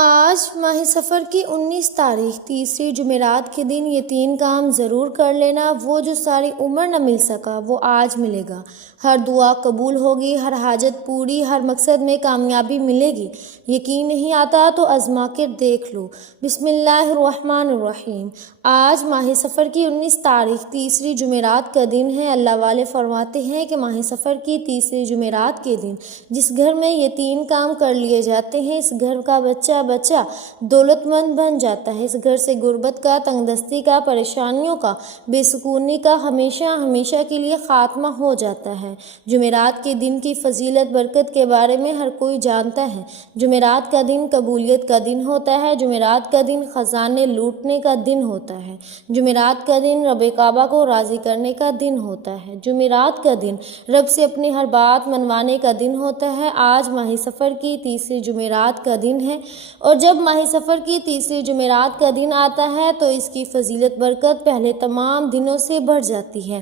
آج ماہ سفر کی 19 تاریخ تیسری جمعرات کے دن یہ 3 کام ضرور کر لینا، وہ جو ساری عمر نہ مل سکا وہ آج ملے گا۔ ہر دعا قبول ہوگی، ہر حاجت پوری، ہر مقصد میں کامیابی ملے گی۔ یقین نہیں آتا تو آزما کر دیکھ لو۔ بسم اللہ الرحمن الرحیم۔ آج ماہ سفر کی 19 تاریخ تیسری جمعرات کا دن ہے۔ اللہ والے فرماتے ہیں کہ ماہ سفر کی تیسری جمعرات کے دن جس گھر میں یہ 3 کام کر لیے جاتے ہیں، اس گھر کا بچہ دولت مند بن جاتا ہے۔ اس گھر سے غربت کا، تنگ دستی کا، پریشانیوں کا، بے سکونی کا ہمیشہ ہمیشہ کے لیے خاتمہ ہو جاتا ہے۔ جمعرات کے دن کی فضیلت برکت کے بارے میں ہر کوئی جانتا ہے۔ جمعرات کا دن قبولیت کا دن ہوتا ہے۔ جمعرات کا دن خزانے لوٹنے کا دن ہوتا ہے۔ جمعرات کا دن رب کعبہ کو راضی کرنے کا دن ہوتا ہے۔ جمعرات کا دن رب سے اپنی ہر بات منوانے کا دن ہوتا ہے۔ آج ماہ سفر کی تیسری جمعرات کا دن ہے، اور جب ماہ سفر کی تیسری جمعرات کا دن آتا ہے تو اس کی فضیلت برکت پہلے تمام دنوں سے بڑھ جاتی ہے۔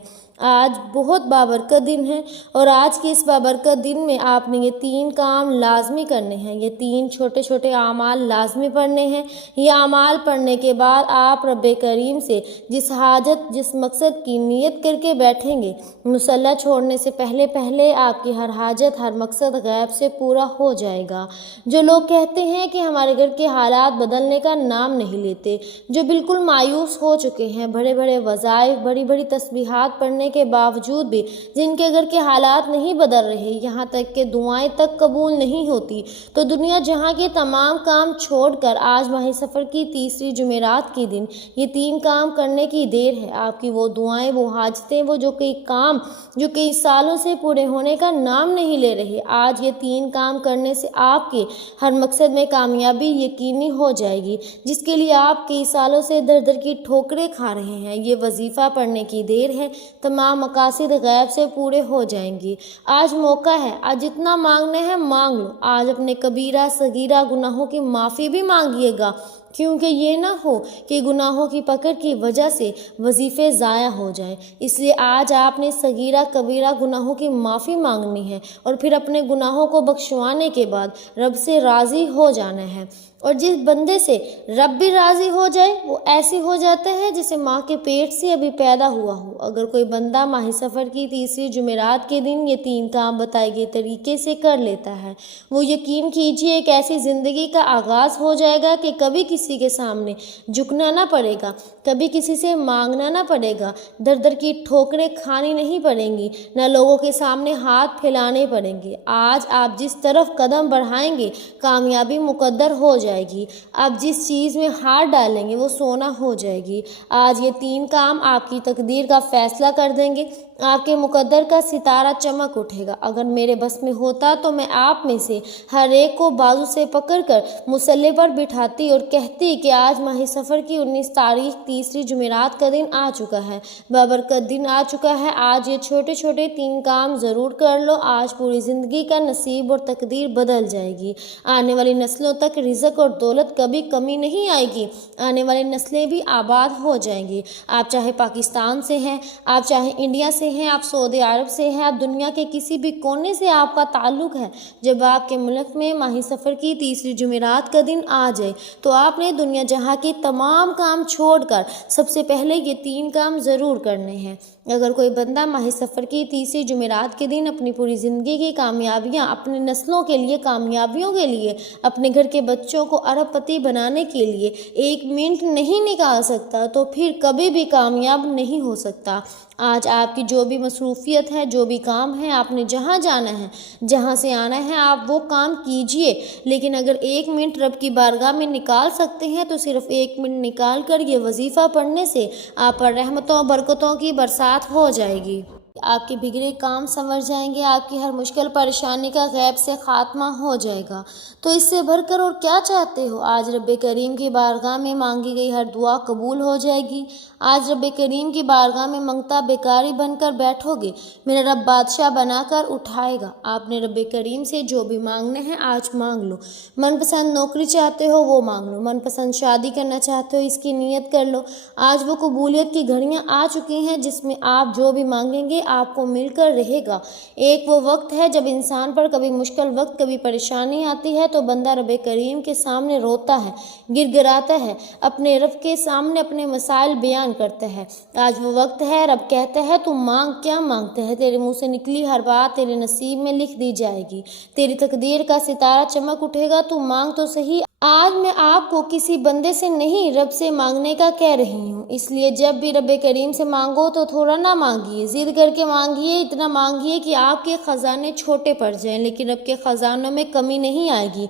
آج بہت بابرکت دن ہے، اور آج کے اس بابرکت دن میں آپ نے یہ 3 کام لازمی کرنے ہیں۔ یہ 3 چھوٹے چھوٹے اعمال لازمی پڑھنے ہیں۔ یہ اعمال پڑھنے کے بعد آپ رب کریم سے جس حاجت، جس مقصد کی نیت کر کے بیٹھیں گے، مصلی چھوڑنے سے پہلے آپ کی ہر حاجت، ہر مقصد غیب سے پورا ہو جائے گا۔ جو لوگ کہتے ہیں کہ ہمارے گھر کے حالات بدلنے کا نام نہیں لیتے، جو بالکل مایوس ہو چکے ہیں، بڑے بڑے وظائف، بڑی بڑی تسبیحات پڑھنے کے باوجود بھی جن کے گھر کے حالات نہیں بدل رہے، یہاں تک کہ دعائیں تک قبول نہیں ہوتی، تو دنیا جہاں کے تمام کام چھوڑ کر آج ماہ سفر کی تیسری جمعرات کے دن یہ 3 کام کرنے کی دیر ہے۔ آپ کی وہ دعائیں، وہ حاجتیں، وہ جو کئی سالوں سے پورے ہونے کا نام نہیں لے رہے، آج یہ 3 کام کرنے سے آپ کے ہر مقصد میں کامیابی یقینی ہو جائے گی، جس کے لیے آپ کئی سالوں سے در در کی ٹھوکریں کھا رہے ہیں۔ یہ وظیفہ پڑھنے کی دیر ہے، تمام مقاصد غیب سے پورے ہو جائیں گی۔ آج موقع ہے، آج جتنا مانگنے ہیں مانگ لو۔ آج اپنے کبیرہ صغیرہ گناہوں کی معافی بھی مانگیے گا، کیونکہ یہ نہ ہو کہ گناہوں کی پکڑ کی وجہ سے وظیفے ضائع ہو جائیں۔ اس لیے آج آپ نے صغیرہ کبیرہ گناہوں کی معافی مانگنی ہے، اور پھر اپنے گناہوں کو بخشوانے کے بعد رب سے راضی ہو جانا ہے۔ اور جس بندے سے رب بھی راضی ہو جائے وہ ایسے ہو جاتا ہے جسے ماں کے پیٹ سے ابھی پیدا ہوا ہو۔ اگر کوئی بندہ ماہ سفر کی تیسری جمعرات کے دن یہ 3 کام بتائے گئے طریقے سے کر لیتا ہے، وہ یقین کیجئے ایک ایسی زندگی کا آغاز ہو جائے گا کہ کبھی کسی کے سامنے جھکنا نہ پڑے گا، کبھی کسی سے مانگنا نہ پڑے گا، در در کی ٹھوکریں کھانی نہیں پڑیں گی، نہ لوگوں کے سامنے ہاتھ پھیلانے پڑیں گے۔ آج آپ جس طرف قدم بڑھائیں گے کامیابی مقدر ہو جائے گی۔ آپ جس چیز میں ہاتھ ڈالیں گے وہ سونا ہو جائے گی۔ آج یہ 3 کام آپ کی تقدیر کا فیصلہ کر دیں گے۔ آپ کے مقدر کا ستارہ چمک اٹھے گا۔ اگر میرے بس میں ہوتا تو میں آپ میں سے ہر ایک کو بازو سے پکڑ کر مصلی پر بٹھاتی اور کہتی کہ آج ماہ سفر کی 19 تاریخ تیسری جمعرات کا دن آ چکا ہے، بابرکت دن آ چکا ہے۔ آج یہ چھوٹے چھوٹے 3 کام ضرور کر لو۔ آج پوری زندگی کا نصیب اور تقدیر بدل جائے گی۔ آنے والی نسلوں تک رزق اور دولت کبھی کمی نہیں آئے گی۔ آنے والی نسلیں بھی آباد ہو جائیں گی۔ آپ چاہے پاکستان سے ہیں، آپ چاہے انڈیا سے ہیں، آپ سعودی عرب سے ہیں، آپ دنیا کے کسی بھی کونے سے آپ کا تعلق ہے، جب آپ کے ملک میں ماہ سفر کی تیسری جمعرات کا دن آ جائے تو آپ نے دنیا جہاں کے تمام کام چھوڑ کر سب سے پہلے یہ 3 کام ضرور کرنے ہیں۔ اگر کوئی بندہ ماہ سفر کی تیسری جمعرات کے دن اپنی پوری زندگی کی کامیابیاں، اپنی نسلوں کے لیے کامیابیوں کے لیے، اپنے گھر کے بچوں کو ارب پتی بنانے کے لیے 1 منٹ نہیں نکال سکتا تو پھر کبھی بھی کامیاب نہیں ہو سکتا۔ آج آپ کی جو بھی مصروفیت ہے، جو بھی کام ہے، آپ نے جہاں جانا ہے، جہاں سے آنا ہے، آپ وہ کام کیجئے، لیکن اگر 1 منٹ رب کی بارگاہ میں نکال سکتے ہیں تو صرف 1 منٹ نکال کر یہ وظیفہ پڑھنے سے آپ پر رحمتوں برکتوں کی برسات ہو جائے گی۔ آپ کے بگڑے کام سنور جائیں گے، آپ کی ہر مشکل پریشانی کا غیب سے خاتمہ ہو جائے گا۔ تو اس سے بڑھ کر اور کیا چاہتے ہو؟ آج رب کریم کی بارگاہ میں مانگی گئی ہر دعا قبول ہو جائے گی۔ آج رب کریم کی بارگاہ میں منگتا بیکاری بن کر بیٹھو گے، میرا رب بادشاہ بنا کر اٹھائے گا۔ آپ نے رب کریم سے جو بھی مانگنے ہیں آج مانگ لو۔ من پسند نوکری چاہتے ہو وہ مانگ لو، من پسند شادی کرنا چاہتے ہو اس کی نیت کر لو۔ آج وہ قبولیت کی گھڑیاں آ چکی ہیں جس میں آپ جو بھی مانگیں گے آپ کو مل کر رہے گا۔ ایک وہ وقت ہے جب انسان پر کبھی مشکل وقت، کبھی پریشانی آتی ہے تو بندہ رب کریم کے سامنے روتا ہے، گر گراتا ہے، اپنے رب کے سامنے اپنے مسائل بیان کرتا ہے۔ آج وہ وقت ہے، رب کہتا ہے تو مانگ، کیا مانگتے ہے؟ تیرے منہ سے نکلی ہر بات تیرے نصیب میں لکھ دی جائے گی، تیری تقدیر کا ستارہ چمک اٹھے گا، تو مانگ تو صحیح۔ آج میں آپ کو کسی بندے سے نہیں، رب سے مانگنے کا کہہ رہی ہوں، اس لیے جب بھی رب کریم سے مانگو تو تھوڑا نہ مانگیے، ضد کر کے مانگیے، اتنا مانگیے کہ آپ کے خزانے چھوٹے پڑ جائیں، لیکن رب کے خزانوں میں کمی نہیں آئے گی۔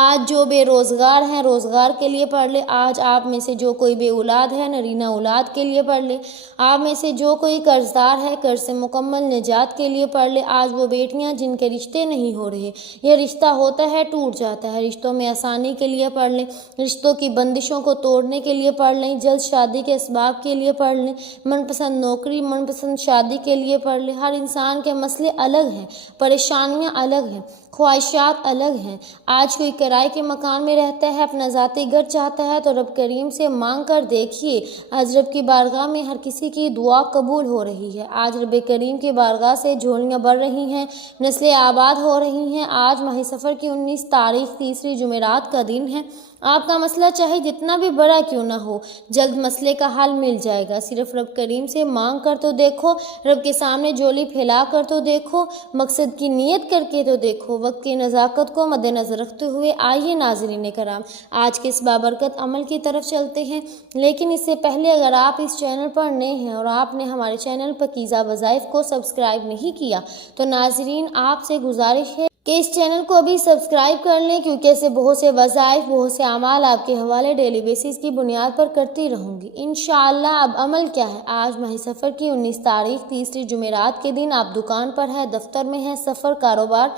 آج جو بے روزگار ہیں روزگار کے لیے پڑھ لے، آج آپ میں سے جو کوئی بے اولاد ہے نرینہ اولاد کے لیے پڑھ لے، آپ میں سے جو کوئی قرض دار ہے قرض سے مکمل نجات کے لیے پڑھ لے، آج وہ بیٹیاں جن کے رشتے نہیں ہو رہے، یہ رشتہ ہوتا ہے ٹوٹ جاتا ہے، رشتوں میں آسانی کے لیے پڑھ لیں، رشتوں کی بندشوں کو توڑنے کے لیے پڑھ لیں، جلد شادی کے اسباب کے لیے پڑھ لیں، من پسند نوکری، من پسند شادی کے لیے پڑھ لیں۔ ہر انسان کے مسئلے الگ ہیں، پریشانیاں الگ ہیں، خواہشات الگ ہیں۔ آج کوئی کرائے کے مکان میں رہتا ہے، اپنا ذاتی گھر چاہتا ہے تو رب کریم سے مانگ کر دیکھیے، آج رب کی بارگاہ میں ہر کسی کی دعا قبول ہو رہی ہے۔ آج رب کریم کی بارگاہ سے جھولیاں بڑھ رہی ہیں، نسلیں آباد ہو رہی ہیں۔ آج ماہ سفر کی 19 تاریخ تیسری جمعرات کا دن ہے۔ آپ کا مسئلہ چاہے جتنا بھی بڑا کیوں نہ ہو، جلد مسئلے کا حل مل جائے گا۔ صرف رب کریم سے مانگ کر تو دیکھو، رب کے سامنے جھولی پھیلا کر تو دیکھو، مقصد کی نیت کر کے تو دیکھو۔ وقت کی نزاکت کو مد نظر رکھتے ہوئے آئیے ناظرین کرام، آج کے اس بابرکت عمل کی طرف چلتے ہیں، لیکن اس سے پہلے اگر آپ اس چینل پر نئے ہیں اور آپ نے ہمارے چینل پاکیزہ وظائف کو سبسکرائب نہیں کیا تو ناظرین آپ سے گزارش ہے کہ اس چینل کو ابھی سبسکرائب کر لیں، کیونکہ ایسے بہت سے وظائف، بہت سے اعمال آپ کے حوالے ڈیلی بیسس کی بنیاد پر کرتی رہوں گی انشاءاللہ۔ اب عمل کیا ہے؟ آج ماہ سفر کی 19 تاریخ تیسری جمعرات کے دن آپ دکان پر ہیں، دفتر میں ہیں، سفر، کاروبار،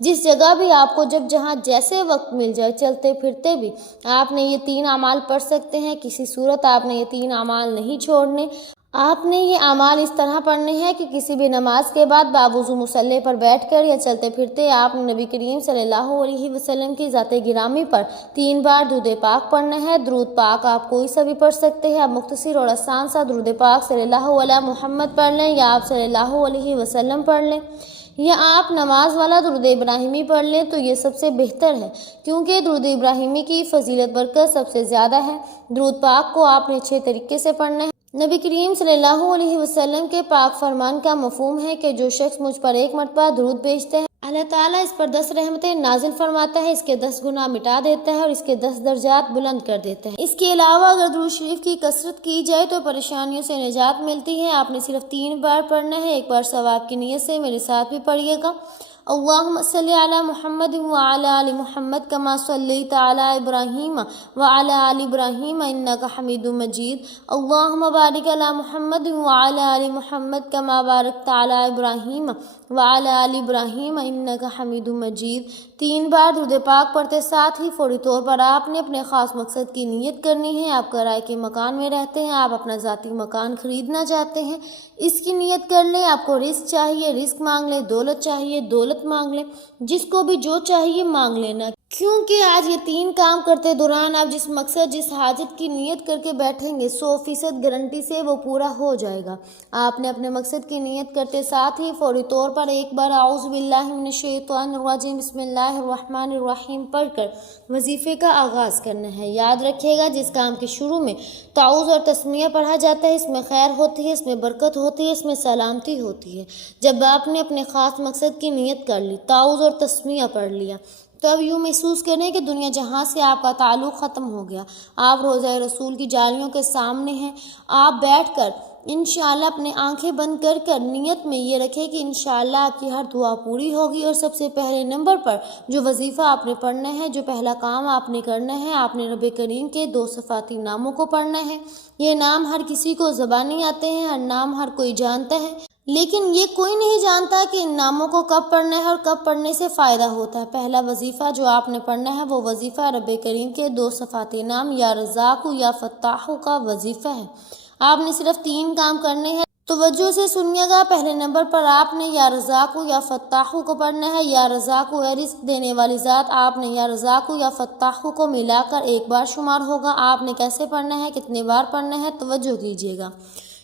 جس جگہ بھی آپ کو جب جہاں جیسے وقت مل جائے، چلتے پھرتے بھی آپ نے یہ 3 اعمال پڑھ سکتے ہیں۔ کسی صورت آپ نے یہ 3 اعمال نہیں چھوڑنے۔ آپ نے یہ اعمال اس طرح پڑھنے ہیں کہ کسی بھی نماز کے بعد باوضو مصلی پر بیٹھ کر یا چلتے پھرتے آپ نے نبی کریم صلی اللہ علیہ وسلم کی ذات گرامی پر 3 بار درود پاک پڑھنا ہے۔ درود پاک آپ کوئی سا بھی پڑھ سکتے ہیں، آپ مختصر اور آسان سا درود پاک صلی اللہ علیہ محمد پڑھ لیں، یا آپ صلی اللہ علیہ وسلم پڑھ لیں، یا آپ نماز والا درود ابراہیمی پڑھ لیں تو یہ سب سے بہتر ہے، کیونکہ درود ابراہیمی کی فضیلت برکت سب سے زیادہ ہے۔ درود پاک کو آپ نے اچھے طریقے سے پڑھنا ہے۔ نبی کریم صلی اللہ علیہ وسلم کے پاک فرمان کا مفہوم ہے کہ جو شخص مجھ پر 1 مرتبہ درود بھیجتا ہے، اللہ تعالیٰ اس پر 10 رحمتیں نازل فرماتا ہے، اس کے 10 گناہ مٹا دیتا ہے اور اس کے 10 درجات بلند کر دیتا ہے۔ اس کے علاوہ اگر درود شریف کی کثرت کی جائے تو پریشانیوں سے نجات ملتی ہے۔ آپ نے صرف 3 بار پڑھنا ہے، 1 بار ثواب کی نیت سے میرے ساتھ بھی پڑھیے گا۔ اللہم صلی علی محمد وعلی آل محمد کما صلیت علی ابراہیم وعلی آل ابراہیم انک حمید مجید۔ اللہم بارک علی محمد وعلی آل محمد کما بارکت علی ابراہیم وعلی آل ابراہیم انک حمید مجید۔ 3 بار درود پاک پڑھتے ساتھ ہی فوری طور پر آپ نے اپنے خاص مقصد کی نیت کرنی ہے۔ آپ کرائے کے مکان میں رہتے ہیں، آپ اپنا ذاتی مکان خریدنا چاہتے ہیں، اس کی نیت کر لیں۔ آپ کو رزق چاہیے، رزق مانگ لیں، دولت چاہیے، دولت مانگ لیں، جس کو بھی جو چاہیے مانگ لینا، کیونکہ آج یہ 3 کام کرتے دوران آپ جس مقصد، جس حاجت کی نیت کر کے بیٹھیں گے 100% گارنٹی سے وہ پورا ہو جائے گا۔ آپ نے اپنے مقصد کی نیت کرتے ساتھ ہی فوری طور پر 1 بار اعوذ باللہ من الشیطان الرجیم بسم اللہ الرحمن الرحیم پڑھ کر وظیفے کا آغاز کرنا ہے۔ یاد رکھیے گا، جس کام کے شروع میں تعوذ اور تسمیہ پڑھا جاتا ہے اس میں خیر ہوتی ہے، اس میں برکت ہوتی ہے، اس میں سلامتی ہوتی ہے۔ جب آپ نے اپنے خاص مقصد کی نیت کر لی، تعوذ اور تسمیہ پڑھ لیا، تو اب یوں محسوس کریں کہ دنیا جہاں سے آپ کا تعلق ختم ہو گیا، آپ روضہ رسول کی جالیوں کے سامنے ہیں۔ آپ بیٹھ کر انشاءاللہ اپنے آنکھیں بند کر کر نیت میں یہ رکھیں کہ انشاءاللہ آپ کی ہر دعا پوری ہوگی، اور سب سے پہلے نمبر پر جو وظیفہ آپ نے پڑھنا ہے، جو پہلا کام آپ نے کرنا ہے، آپ نے رب کریم کے 2 صفاتی ناموں کو پڑھنا ہے۔ یہ نام ہر کسی کو زبانی آتے ہیں، ہر نام ہر کوئی جانتا ہے، لیکن یہ کوئی نہیں جانتا کہ ان ناموں کو کب پڑھنا ہے اور کب پڑھنے سے فائدہ ہوتا ہے۔ پہلا وظیفہ جو آپ نے پڑھنا ہے وہ وظیفہ رب کریم کے 2 صفاتی نام یا رزاق یا فتاح کا وظیفہ ہے۔ آپ نے صرف 3 کام کرنے ہیں، توجہ سے سنیے گا۔ پہلے نمبر پر آپ نے یا رزاق یا فتاح کو پڑھنا ہے۔ یا رزاق ہے رزق دینے والی ذات، آپ نے یا رزاق یا فتاح کو ملا کر 1 بار شمار ہوگا۔ آپ نے کیسے پڑھنا ہے، کتنے بار پڑھنا ہے، توجہ کیجیے گا۔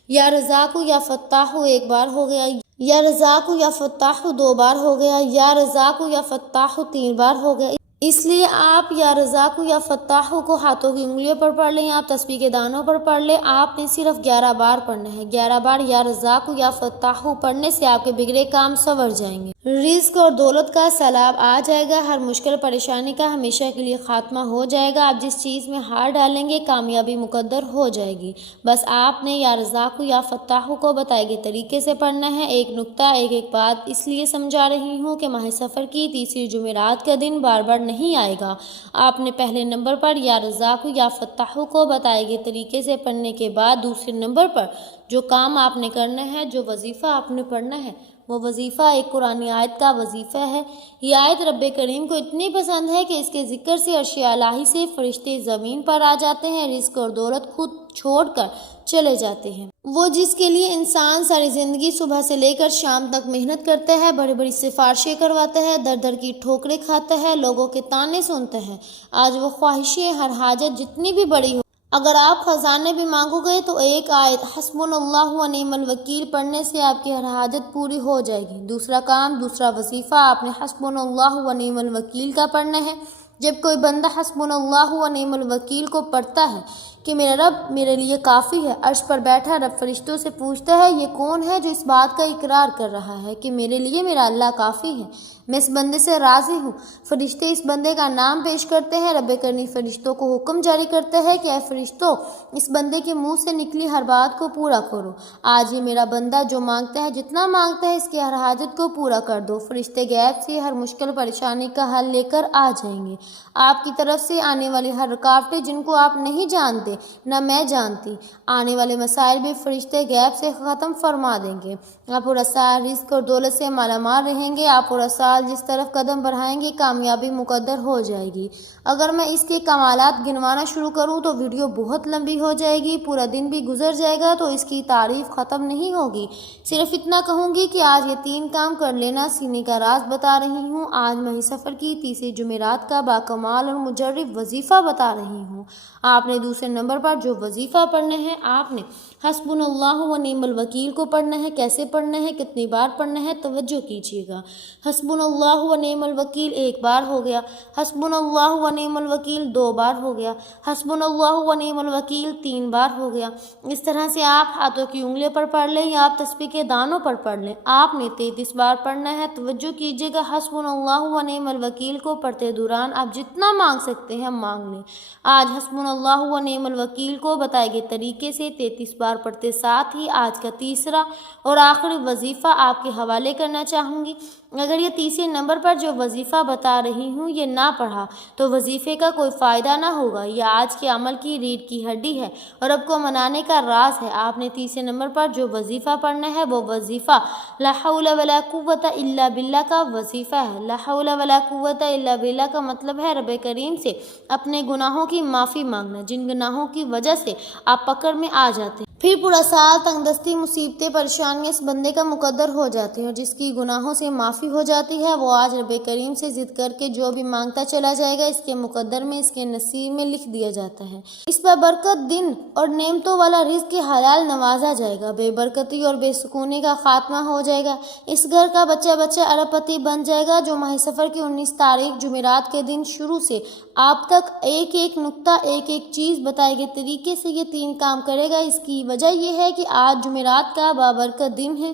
یا رزاق یا فتاح 1 بار ہو گیا، یا رزاق یا فتاح 2 بار ہو گیا، یا رزاق یا فتاح 3 بار ہو گیا۔ اس لیے آپ یا رزاق یا فتاح کو ہاتھوں کی انگلیوں پر پڑھ لیں، آپ تسبیح کے دانوں پر پڑھ لیں۔ آپ نے صرف 11 بار پڑھنا ہے۔ 11 بار یا رزاق یا فتاح پڑھنے سے آپ کے بگڑے کام سنور جائیں گے، رزق اور دولت کا سیلاب آ جائے گا، ہر مشکل پریشانی کا ہمیشہ کے لیے خاتمہ ہو جائے گا۔ آپ جس چیز میں ہار ڈالیں گے کامیابی مقدر ہو جائے گی۔ بس آپ نے یا رزاق یا فتاح کو بتائے گئے طریقے سے پڑھنا ہے۔ ایک نقطہ، ایک بات اس لیے سمجھا رہی ہوں کہ ماہ سفر کی تیسری جمعرات کا دن بار بار نہیں آئے گا۔ آپ نے پہلے نمبر پر یا رزاق یا فتاح کو بتائے گئے طریقے سے پڑھنے کے بعد دوسرے نمبر پر جو کام آپ نے کرنا ہے، جو وظیفہ آپ نے پڑھنا ہے، وہ وظیفہ ایک قرآنی آیت کا وظیفہ ہے۔ یہ آیت رب کریم کو اتنی پسند ہے کہ اس کے ذکر سے عرش الہی سے فرشتے زمین پر آ جاتے ہیں، رزق اور دولت خود چھوڑ کر چلے جاتے ہیں۔ وہ جس کے لیے انسان ساری زندگی صبح سے لے کر شام تک محنت کرتا ہے، بڑی بڑی سفارشیں کرواتا ہے، در در کی ٹھوکریں کھاتا ہے، لوگوں کے طعنے سنتا ہے، آج وہ خواہشیں، ہر حاجت جتنی بھی بڑی ہو، اگر آپ خزانے بھی مانگو گے تو ایک آیت حسبنا اللہ و نعم الوکیل پڑھنے سے آپ کی ہر حاجت پوری ہو جائے گی۔ دوسرا کام، دوسرا وظیفہ آپ نے حسبنا اللہ و نعم الوکیل کا پڑھنا ہے۔ جب کوئی بندہ حسبنا اللہ و نعم الوکیل کو پڑھتا ہے کہ میرا رب میرے لیے کافی ہے، عرش پر بیٹھا رب فرشتوں سے پوچھتا ہے یہ کون ہے جو اس بات کا اقرار کر رہا ہے کہ میرے لیے میرا اللہ کافی ہے، میں اس بندے سے راضی ہوں۔ فرشتے اس بندے کا نام پیش کرتے ہیں، رب کریم فرشتوں کو حکم جاری کرتا ہے کہ اے فرشتوں، اس بندے کے منہ سے نکلی ہر بات کو پورا کرو۔ آج یہ میرا بندہ جو مانگتا ہے، جتنا مانگتا ہے، اس کی ہر حاجت کو پورا کر دو۔ فرشتے غیب سے ہر مشکل پریشانی کا حل لے کر آ جائیں گے۔ آپ کی طرف سے آنے والی ہر رکاوٹیں جن کو آپ نہیں جانتے، نہ میں جانتی، آنے والے مسائل بھی فرشتے غیب سے ختم فرما دیں گے۔ آپ پورا سال رزق اور دولت سے مالا مال رہیں گے۔ آپ پورا سال جس طرف قدم بڑھائیں گے کامیابی مقدر ہو جائے گی۔ اگر میں اس کے کمالات گنوانا شروع کروں تو ویڈیو بہت لمبی ہو جائے گی، پورا دن بھی گزر جائے گا تو اس کی تعریف ختم نہیں ہوگی۔ صرف اتنا کہوں گی کہ آج یہ 3 کام کر لینا، سینے کا راز بتا رہی ہوں۔ آج ماہ سفر کی تیسری جمعرات کا باکمال اور مجرب وظیفہ بتا رہی ہوں۔ آپ نے دوسرے نمبر پر جو وظیفہ پڑھنا ہے، آپ نے حسبنا اللہ و نعم الوکیل کو پڑھنا ہے۔ کیسے پڑھنا ہے، کتنی بار پڑھنا ہے، توجہ کیجیے گا۔ حسبنا اللہ و نعم الوکیل 1 بار ہو گیا، حسبنا اللہ و نعم الوکیل 2 بار ہو گیا، حسبنا اللہ و نعم الوکیل 3 بار ہو گیا۔ اس طرح سے آپ ہاتھوں کی انگلیوں پر پڑھ لیں یا آپ تسبیح کے دانوں پر پڑھ لیں۔ آپ نے 33 بار پڑھنا ہے۔ توجہ کیجیے گا، حسبنا اللہ و نعم الوکیل کو پڑھتے دوران آپ جتنا مانگ سکتے ہیں مانگ لیں۔ آج حسبنا اللہ و نعم الوکیل کو بتائے گئے طریقے سے 33 بار پڑھتے ساتھ ہی آج کا تیسرا اور آخری وظیفہ آپ کے حوالے کرنا چاہوں گی۔ اگر یہ تیسرے نمبر پر جو وظیفہ بتا رہی ہوں یہ نہ پڑھا تو وظیفے کا کوئی فائدہ نہ ہوگا۔ یہ آج کے عمل کی ریڑھ کی ہڈی ہے اور رب کو منانے کا راز ہے۔ آپ نے تیسرے نمبر پر جو وظیفہ پڑھنا ہے وہ وظیفہ لا حول ولا قوت الا باللہ کا وظیفہ ہے۔ لا حول ولا قوت الا باللہ کا مطلب ہے رب کریم سے اپنے گناہوں کی معافی مانگنا، جن گناہوں کی وجہ سے آپ پکڑ میں آ جاتے ہیں۔ پھر پورا سال تنگ دستی، مصیبتیں، پریشانیاں اس بندے کا مقدر ہو جاتی ہیں اور جس کی گناہوں سے معافی ہو جاتی ہے وہ آج رب کریم سے ضد کر کے جو بھی مانگتا چلا جائے گا اس کے مقدر میں، اس کے نصیب میں لکھ دیا جاتا ہے۔ اس پر برکت دن اور نعمتوں والا رزق حلال نوازا جائے گا، بے برکتی اور بے سکونی کا خاتمہ ہو جائے گا۔ اس گھر کا بچہ ارب پتی بن جائے گا۔ جو ماہ سفر کی 19 تاریخ جمعرات کے دن شروع سے آپ تک ایک ایک نقطہ، ایک ایک چیز بتائے گئے طریقے سے یہ 3 کام کرے گا، اس کی وجہ یہ ہے کہ آج جمعرات کا بابرکت دن ہے۔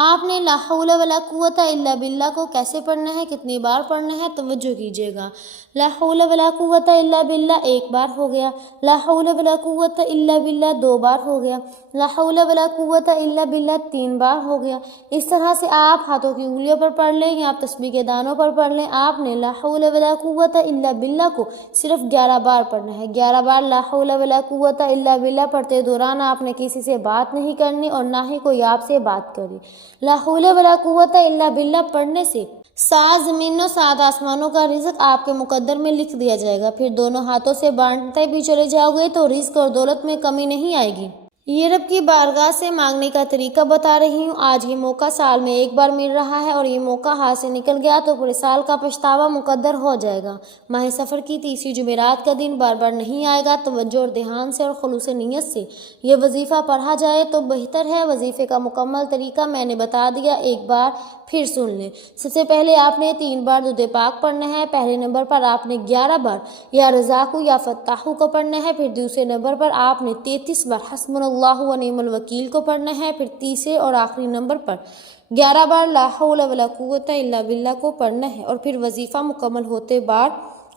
آپ نے لا حول ولا قوت الا باللہ کو کیسے پڑھنا ہے، کتنی بار پڑھنا ہے، توجہ کیجیے گا۔ لا حول ولا قوت الا باللہ 1 بار ہو گیا، لا حول ولا قوت الا باللہ 2 بار ہو گیا، لا حول ولا قوت الا باللہ 3 بار ہو گیا۔ اس طرح سے آپ ہاتھوں کی انگلیوں پر پڑھ لیں یا آپ تسبیح کے دانوں پر پڑھ لیں۔ آپ نے لا حول ولا قوت الا باللہ کو صرف 11 بار پڑھنا ہے۔ 11 بار لا حول ولا قوت الا باللہ پڑھتے دوران آپ نے کسی سے بات نہیں کرنی اور نہ ہی کوئی آپ سے بات کرے۔ لا حول ولا قوت الا باللہ پڑھنے سے 7 زمینوں 7 آسمانوں کا رزق آپ کے مقدر میں لکھ دیا جائے گا۔ پھر دونوں ہاتھوں سے بانٹتے بھی چلے جاؤ گے تو رزق اور دولت میں کمی نہیں آئے گی۔ یہ رب کی بارگاہ سے مانگنے کا طریقہ بتا رہی ہوں۔ آج یہ موقع سال میں ایک بار مل رہا ہے اور یہ موقع ہاتھ سے نکل گیا تو پورے سال کا پچھتاوا مقدر ہو جائے گا۔ ماہ سفر کی تیسری جمعرات کا دن بار بار نہیں آئے گا۔ توجہ اور دھیان سے اور خلوص نیت سے یہ وظیفہ پڑھا جائے تو بہتر ہے۔ وظیفے کا مکمل طریقہ میں نے بتا دیا، ایک بار پھر سن لیں۔ سب سے پہلے آپ نے 3 بار درود پاک پڑھنا ہے۔ پہلے نمبر پر آپ نے 11 بار یا رزاقو یا فتاحو کو پڑھنا ہے۔ پھر دوسرے نمبر پر آپ نے 33 بار حسبنا اللہ و نعم الوکیل کو پڑھنا ہے۔ پھر تیسرے اور آخری نمبر پر 11 بار لا حول ولا قوت الا باللہ کو پڑھنا ہے۔ اور پھر وظیفہ مکمل ہوتے بعد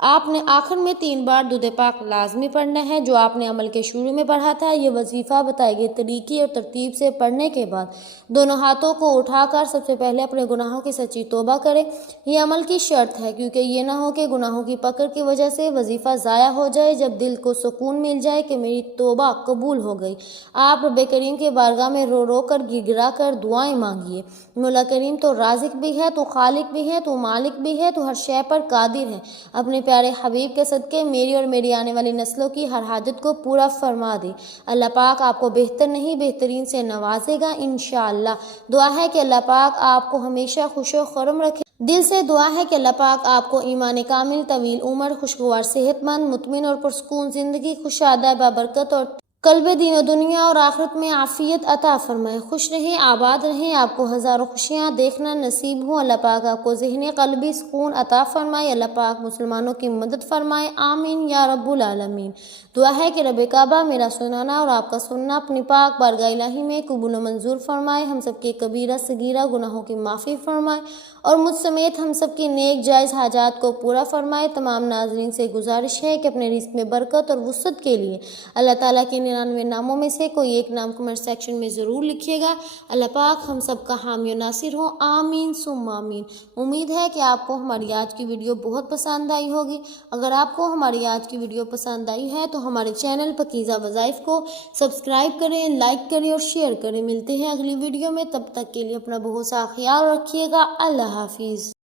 آپ نے آخر میں 3 بار درود پاک لازمی پڑھنا ہے جو آپ نے عمل کے شروع میں پڑھا تھا۔ یہ وظیفہ بتائے گئے طریقے اور ترتیب سے پڑھنے کے بعد دونوں ہاتھوں کو اٹھا کر سب سے پہلے اپنے گناہوں کی سچی توبہ کریں۔ یہ عمل کی شرط ہے کیونکہ یہ نہ ہو کہ گناہوں کی پکڑ کی وجہ سے وظیفہ ضائع ہو جائے۔ جب دل کو سکون مل جائے کہ میری توبہ قبول ہو گئی، آپ رب کریم کے بارگاہ میں رو رو کر گر گرا کر دعائیں مانگیے۔ مولا کریم تو رازق بھی ہے، تو خالق بھی ہے، تو مالک بھی ہے، تو ہر شے پر قادر ہے۔ اپنے پیارے حبیب کے صدقے میری اور میری آنے والی نسلوں کی ہر حاجت کو پورا فرما دے۔ اللہ پاک آپ کو بہتر نہیں بہترین سے نوازے گا انشاءاللہ۔ دعا ہے کہ اللہ پاک آپ کو ہمیشہ خوش و خرم رکھے۔ دل سے دعا ہے کہ اللہ پاک آپ کو ایمان کامل، طویل عمر، خوشگوار، صحت مند، مطمئن اور پرسکون زندگی، خوشادہ، بابرکت اور قلب دین و دنیا اور آخرت میں عافیت عطا فرمائے۔ خوش رہیں، آباد رہیں، آپ کو ہزاروں خوشیاں دیکھنا نصیب ہوں۔ اللہ پاک آپ کو ذہنی قلبی سکون عطا فرمائے۔ اللہ پاک مسلمانوں کی مدد فرمائے، آمین یا رب العالمین۔ دعا ہے کہ رب کعبہ میرا سنانا اور آپ کا سننا اپنی پاک بارگاہ الہی میں قبول و منظور فرمائے، ہم سب کے کبیرہ صغیرہ گناہوں کی معافی فرمائے اور مجھ سمیت ہم سب کی نیک جائز حاجات کو پورا فرمائے۔ تمام ناظرین سے گزارش ہے کہ اپنے رزق میں برکت اور وسعت کے لیے اللہ تعالیٰ کے 99 ناموں میں سے کوئی ایک نام کمنٹ سیکشن میں ضرور لکھیے گا۔ اللہ پاک ہم سب کا حامی و ناصر ہو، آمین ثم آمین۔ امید ہے کہ آپ کو ہماری آج کی ویڈیو بہت پسند آئی ہوگی۔ اگر آپ کو ہماری آج کی ویڈیو پسند آئی ہے تو ہمارے چینل پاکیزہ وظائف کو سبسکرائب کریں، لائک کریں اور شیئر کریں۔ ملتے ہیں اگلی ویڈیو میں، تب تک کے لیے اپنا بہت سا خیال رکھیے گا۔ اللہ حافظ۔